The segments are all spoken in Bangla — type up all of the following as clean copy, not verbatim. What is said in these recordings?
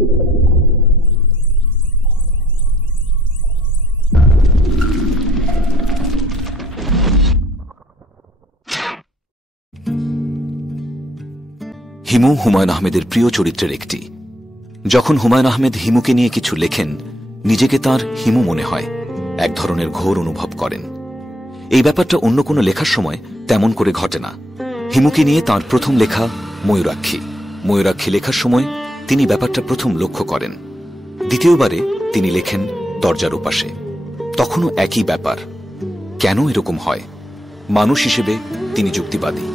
হিমু হুমায়ুন আহমেদের প্রিয় চরিত্রের একটি। যখন হুমায়ুন আহমেদ হিমুকে নিয়ে কিছু লেখেন, নিজেকে তার হিমু মনে হয়, এক ধরনের ঘোর অনুভব করেন। এই ব্যাপারটা অন্য কোনো লেখার সময় তেমন করে ঘটে না। হিমুকে নিয়ে তার প্রথম লেখা ময়ূরাক্ষী লেখার সময় তিনি ব্যাপারটা প্রথম লক্ষ্য করেন। দ্বিতীয়বারে তিনি লেখেন দরজার ওপাশে, তখনও একই ব্যাপার। কেন এরকম হয়? মানুষ হিসেবে তিনি যুক্তিবাদী।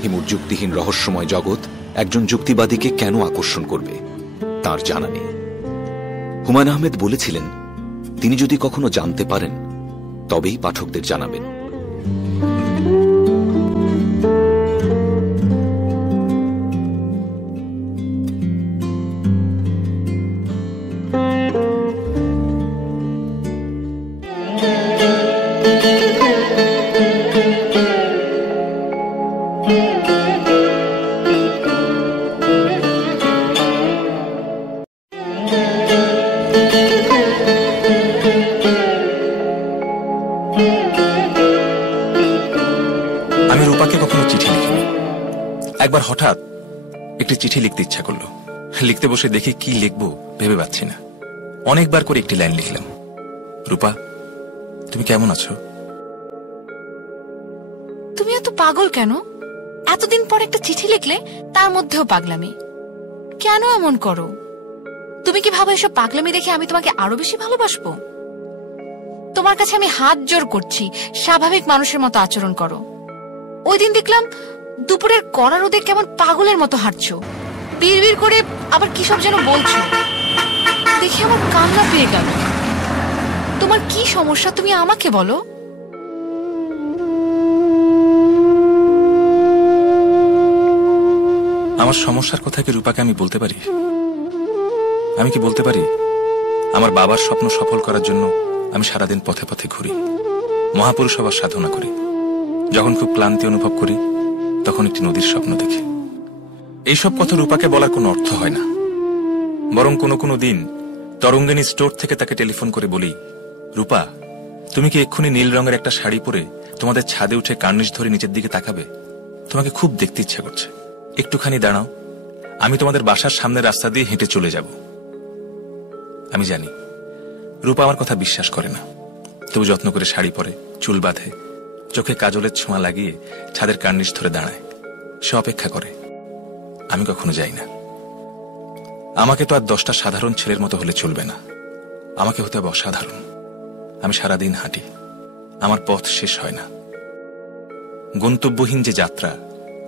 হিমুর যুক্তিহীন রহস্যময় জগৎ একজন যুক্তিবাদীকে কেন আকর্ষণ করবে তার জানা নেই। হুমায়ুন আহমেদ বলেছিলেন, তিনি যদি কখনো জানতে পারেন তবেই পাঠকদের জানাবেন। আমি রূপাকে কখনো চিঠি লিখিনি। একবার হঠাৎ একটি চিঠি লিখতে ইচ্ছা করলো। লিখতে বসে দেখি কি লিখবো ভেবে পাচ্ছি না। অনেকবার করে একটি লাইন লিখলাম, রূপা তুমি কেমন আছো? তুমি এত পাগল কেন? এতদিন পর একটা চিঠি লিখলে, তার মধ্যেও পাগলামি। কেন এমন করো? তুমি কি ভাবো এসব পাগলামি দেখে আমি তোমাকে আরো বেশি ভালোবাসবো? তোমার কাছে আমি হাত জোর করছি, স্বাভাবিক মানুষের মতো আচরণ করো। ওই দিন দেখলাম দুপুরের কড়া রোদে কেমন পাগলের মতো হাঁটছো, বিড়বিড় করে আবার কি সব যেন বলছো। দেখে আমার কান্না পেয়ে গেল। তোমার কি সমস্যা তুমি আমাকে বলো। আমার সমস্যার কথা কি রূপাকে আমি বলতে পারি? আমি কি বলতে পারি আমার বাবার স্বপ্ন সফল করার জন্য আমি সারাদিন পথে পথে ঘুরি, মহাপুরুষ হবার সাধনা করি। যখন খুব ক্লান্তি অনুভব করি তখন একটি নদীর স্বপ্ন দেখি। এইসব কথা রূপাকে বলার কোনো অর্থ হয় না। বরং কোনো কোনো দিন তরঙ্গিনী স্টোর থেকে তাকে টেলিফোন করে বলি, রূপা তুমি কি এক্ষুনি নীল রঙের একটা শাড়ি পরে তোমাদের ছাদে উঠে কার্নিশ ধরে নিচের দিকে তাকাবে? তোমাকে খুব দেখতে ইচ্ছে করছে, একটুখানি দাঁড়াও, আমি তোমাদের বাসার সামনের রাস্তা দিয়ে হেঁটে চলে যাব। আমি জানি রূপা আমার কথা বিশ্বাস করে না, তবু যত্ন করে শাড়ি পরে, চুল বাঁধে, চোখে কাজলের ছোঁয়া লাগিয়ে ছাদের কার্নিশ ধরে দাঁড়ায়। সে অপেক্ষা করে, আমি কখনো যাই না। আমাকে তো আর 10টা সাধারণ ছেলের মতো হলে চলবে না, আমাকে হতে হবে অসাধারণ। আমি সারাদিন হাঁটি, আমার পথ শেষ হয় না। গন্তব্যহীন যে যাত্রা,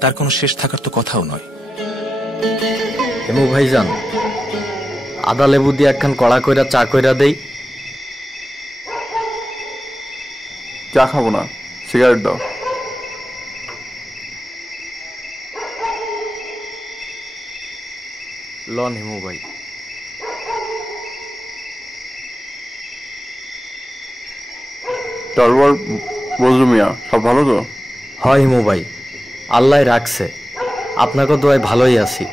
তার কোনো শেষ থাকার তো কথাও নয়। হেমু ভাইজান, আদা লেবু দিয়ে একখান কড়া কইরা চা কইরা দেই। চা খাবো না, সিগারেট দাও। লন হেমু ভাই। তারপর বজরু মিয়া, সব ভালো তো? হয় হেমু ভাই, আল্লাহ রাখছে, আপনাকে দোয়ায় ভালোই আছি।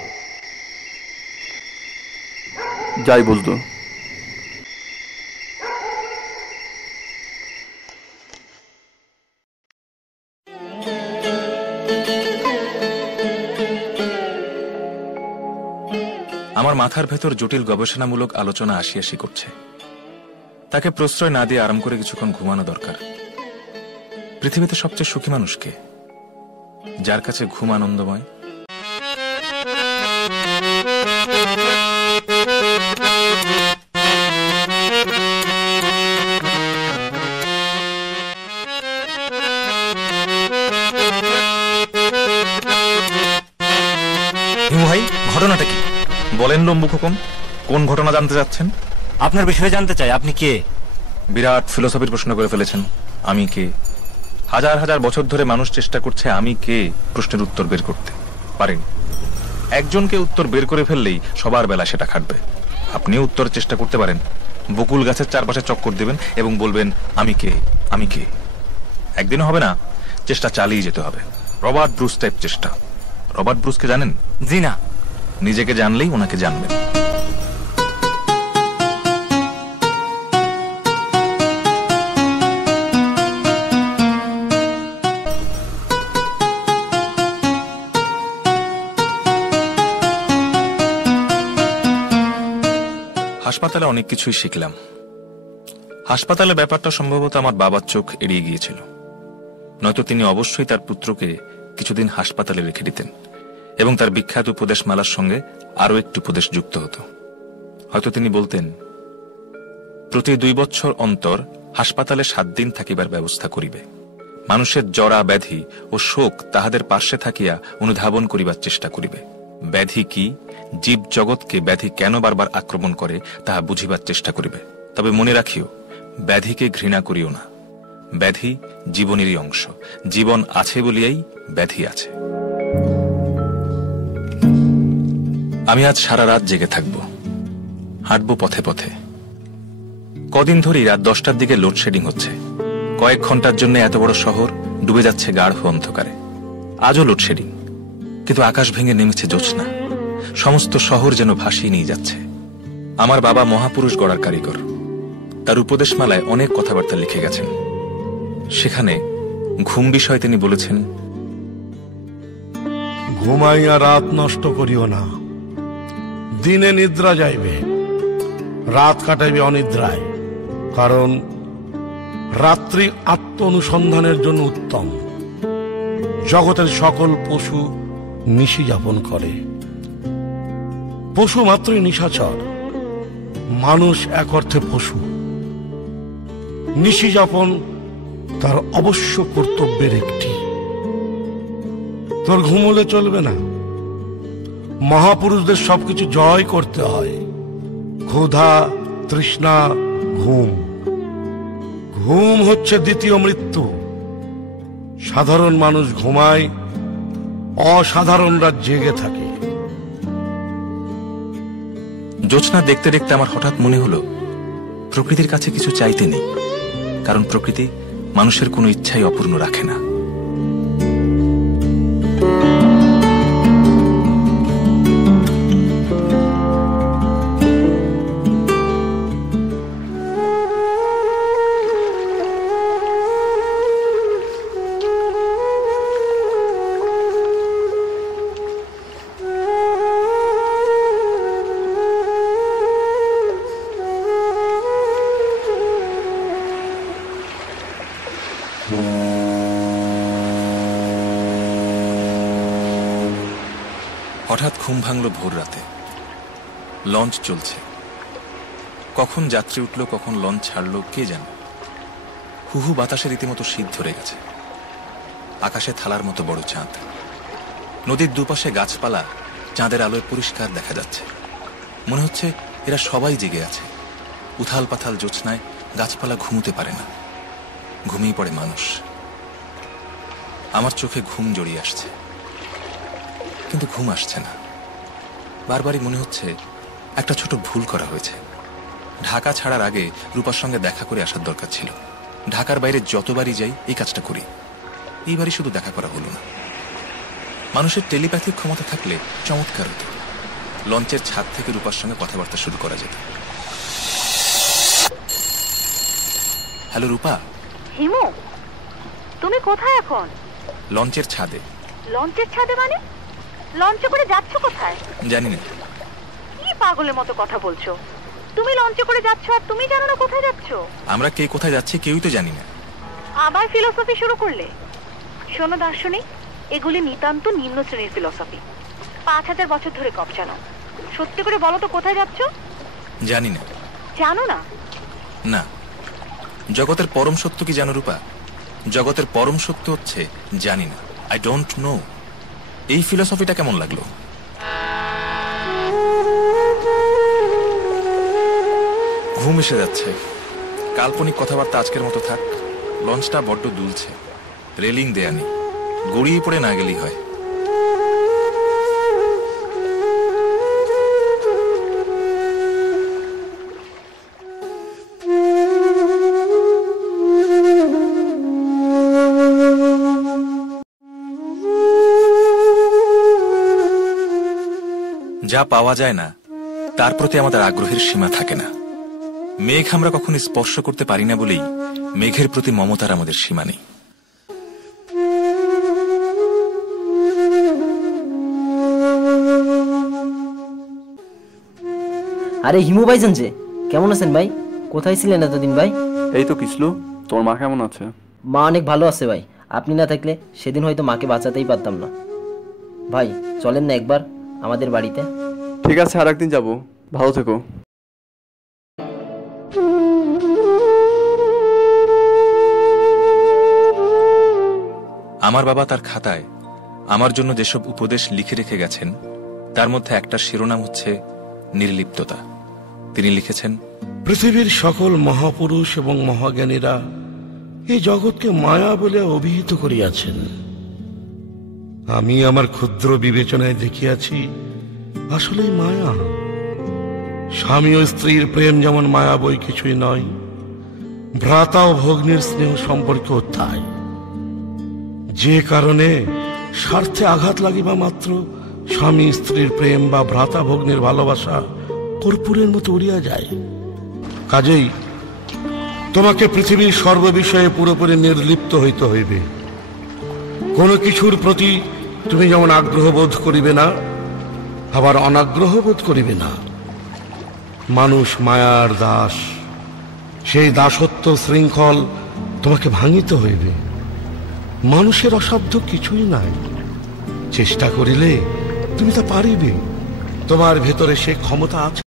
যাই বলতো, আমার মাথার ভেতর জটিল গবেষণামূলক আলোচনা আসি আসি করছে। তাকে প্রশ্রয় না দিয়ে আরাম করে কিছুক্ষণ ঘুমানো দরকার। পৃথিবীতে সবচেয়ে সুখী মানুষ কে? যার কাছে ঘুম আনন্দময়। ভাই, ঘটনাটা কি বলেন লম্বু খোকন? কোন ঘটনা জানতে চাচ্ছেন? আপনার বিষয়ে জানতে চাই, আপনি কে? বিরাট ফিলোসফির প্রশ্ন করে ফেলেছেন। আমি কে? হাজার হাজার বছর ধরে মানুষ চেষ্টা করছে আমি কে প্রশ্নের উত্তর বের করতে পারেন। একজনকে উত্তর বের করে ফেললেই সবার বেলা সেটা খাটবে। আপনিও উত্তর চেষ্টা করতে পারেন, বকুল গাছের চারপাশে চক্কর দেবেন এবং বলবেন আমি কে, আমি কে। একদিনও হবে না, চেষ্টা চালিয়ে যেতে হবে। রবার্ট ব্রুস টাইপ চেষ্টা। রবার্ট ব্রুসকে জানেন? জি না। নিজেকে জানলেই ওনাকে জানবেন। হাসপাতালে অনেক কিছুই শিখলাম। হাসপাতালে ব্যাপারটা সম্ভবত আমার বাবার চোখ এড়িয়ে গিয়েছিল, নয়তো তিনি অবশ্যই তার পুত্রকে কিছুদিন হাসপাতালে রেখে দিতেন এবং তার বিখ্যাত উপদেশমালার সঙ্গে আরও একটি উপদেশ যুক্ত হতো। হয়তো তিনি বলতেন, প্রতি 2 বছর অন্তর হাসপাতালে 7 দিন থাকিবার ব্যবস্থা করিবে। মানুষের জরা ব্যাধি ও শোক তাহাদের পার্শ্বে থাকিয়া অনুধাবন করিবার চেষ্টা করিবে। ব্যাধি কি, জীব জগৎকে ব্যাধি কেন বারবার আক্রমণ করে তাহা বুঝিবার চেষ্টা করিবে। তবে মনে রাখিও, ব্যাধিকে ঘৃণা করিও না। ব্যাধি জীবনেরই অংশ। জীবন আছে বলিয়াই ব্যাধি আছে। আমি আজ সারা রাত জেগে থাকব, হাঁটব পথে পথে। কদিন ধরেই রাত 10টার দিকে লোডশেডিং হচ্ছে। কয়েক ঘন্টার জন্য এত বড় শহর ডুবে যাচ্ছে গাঢ় অন্ধকারে। আজও লোডশেডিং, কিন্তু আকাশ ভেঙে নেমেছে জ্যোৎস্না। সমস্ত শহর যেন ভাসিয়ে নিয়ে যাচ্ছে। আমার বাবা মহাপুরুষ গড়ার কারিগর। তার উপদেশমালায় অনেক কথাবার্তা লিখে গেছেন। সেখানে ঘুম বিষয়ে তিনি বলেছেন, ঘুমাইয়া রাত নষ্ট করিও না, দিনে নিদ্রা যাইবে, রাত কাটাইবে অনিদ্রায়, কারণ রাত্রি আত্ম অনুসন্ধানের জন্য উত্তম। জগতের সকল পশু নিশি যাপন করে। পশু মাত্রই নিশাচর, মানুষ এক অর্থে পশু। নিশি যাপন তার অবশ্য কর্তব্যের একটি। তোর ঘুমলে চলবে না। মহাপুরুষদের সবকিছু জয় করতে হয়। ক্ষুধা, তৃষ্ণা, ঘুম। ঘুম হচ্ছে দ্বিতীয় মৃত্যু। সাধারণ মানুষ ঘুমায়, অসাধারণরা জেগে থাকে। জ্যোৎস্না দেখতে দেখতে আমার হঠাৎ মনে হলো, প্রকৃতির কাছে কিছু চাইতে নেই, কারণ প্রকৃতি মানুষের কোনো ইচ্ছাই অপূর্ণ রাখে না। হঠাৎ ঘুম ভাঙল ভোর রাতে। লঞ্চ চলছে। কখন যাত্রী উঠল, কখন লঞ্চ ছাড়লো কে জানে। হুহু বাতাসে রীতিমতো শীত ধরে গেছে। আকাশে থালার মতো বড় চাঁদ। নদীর দুপাশে গাছপালা চাঁদের আলোয় পরিষ্কার দেখা যাচ্ছে। মনে হচ্ছে এরা সবাই জেগে আছে। উথাল পাথাল জ্যোৎস্নায় গাছপালা ঘুমোতে পারে না, ঘুমিয়ে পড়ে মানুষ। আমার চোখে ঘুম জড়িয়ে আসছে, কিন্তু ঘুম আসছে না। বারবারই মনে হচ্ছে একটা ছোট ভুল করা হয়েছে। ঢাকা ছাড়ার আগে রূপার সঙ্গে দেখা করে আসার দরকার ছিল। ঢাকার বাইরে যতবারই যাই এই কাজটা করি, এইবারই শুধু দেখা করা হলো না। মানুষের টেলিপ্যাথিক ক্ষমতা থাকলে চমৎকার হতো। লঞ্চের ছাদ থেকে রূপার সঙ্গে কথাবার্তা শুরু করা যেত। হ্যালো রূপা। হিমু, তুমি কোথায় এখন? লঞ্চের ছাদে। লঞ্চের ছাদে মানে? লঞ্চে করে যাচ্ছ কোথায়? জানি না। কি পাগলের মতো কথা বলছো? তুমি লঞ্চে করে যাচ্ছ আর তুমি জানো না কোথায় যাচ্ছ? আমরা কে কোথায় যাচ্ছি কেউই তো জানি না। আবার ফিলোসফি শুরু করলে? শোনো দার্শনিক, এগুলি নিতান্ত নিম্ন শ্রেণীর ফিলোসফি। 5000 বছর ধরে কবজানো। সত্যি করে বলো তো কোথায় যাচ্ছ? জানি না। জানো না? না। জগতের পরম সত্য কি জানো রূপা? জগতের পরম সত্য হচ্ছে জানি না। I don't know. এই ফিলোসফিটা কেমন লাগলো? ঘুম এসে যাচ্ছে। কাল্পনিক কথাবার্তা আজকের মতো থাক। লঞ্চটা বড্ড দুলছে, রেলিং দেয়া নেই, গড়িয়ে পড়ে না গেলেই হয়। যা পাওয়া যায় না তার প্রতি আমাদের আগ্রহের সীমা থাকে না। মেঘ আমরা কখনো স্পর্শ করতে পারি না বলেই মেঘের প্রতি মমতার আমাদের সীমা নেই। আরে হিমু ভাইজান যে, কেমন আছেন ভাই? কোথায় ছিলেন এতদিন ভাই? এই তো কিসলু, তোর মা কেমন আছে? মা অনেক ভালো আছে ভাই। আপনি না থাকলে সেদিন হয়তো মাকে বাঁচাতেই পারতাম না। ভাই চলেন না একবার আমাদের বাড়িতে। ঠিক আছে, আর একদিন যাবো। ভালো থেকো। আমার বাবা তার খাতায় আমার জন্য যেসব উপদেশ লিখে রেখে গেছেন তার মধ্যে একটা শিরোনাম হচ্ছে নির্লিপ্ততা। তিনি লিখেছেন, পৃথিবীর সকল মহাপুরুষ এবং মহাজ্ঞানীরা এই জগৎকে মায়া বলে অভিহিত করিয়াছেন। আমি আমার ক্ষুদ্র বিবেচনায় দেখিয়াছি আসলেই মায়া। স্বামী ও স্ত্রীর প্রেম যেমন মায়া বই কিছুই নয়, ভ্রাতা ও ভগ্নীর স্নেহ সম্পর্কেও তাই। যে কারণে স্বার্থে আঘাত লাগিবা মাত্র স্বামী স্ত্রীর প্রেম বা ভ্রাতা ভগ্নীর ভালোবাসা কর্পূরের মতো উড়িয়া যায়। কাজেই তোমাকে পৃথিবীর সর্ববিষয়ে পুরোপুরি নির্লিপ্ত হইতে হইবে। কোনো কিছুর প্রতি তুমি যেমন আগ্রহ বোধ করিবে না, আবার অনাগ্রহ বোধ করিবে না। মানুষ মায়ার দাস, সেই দাসত্ব শৃঙ্খল তোমাকে ভাঙিতে হইবে। মানুষের অসাধ্য কিছুই নাই, চেষ্টা করিলে তুমি তা পারিবে। তোমার ভেতরে সে ক্ষমতা আছে।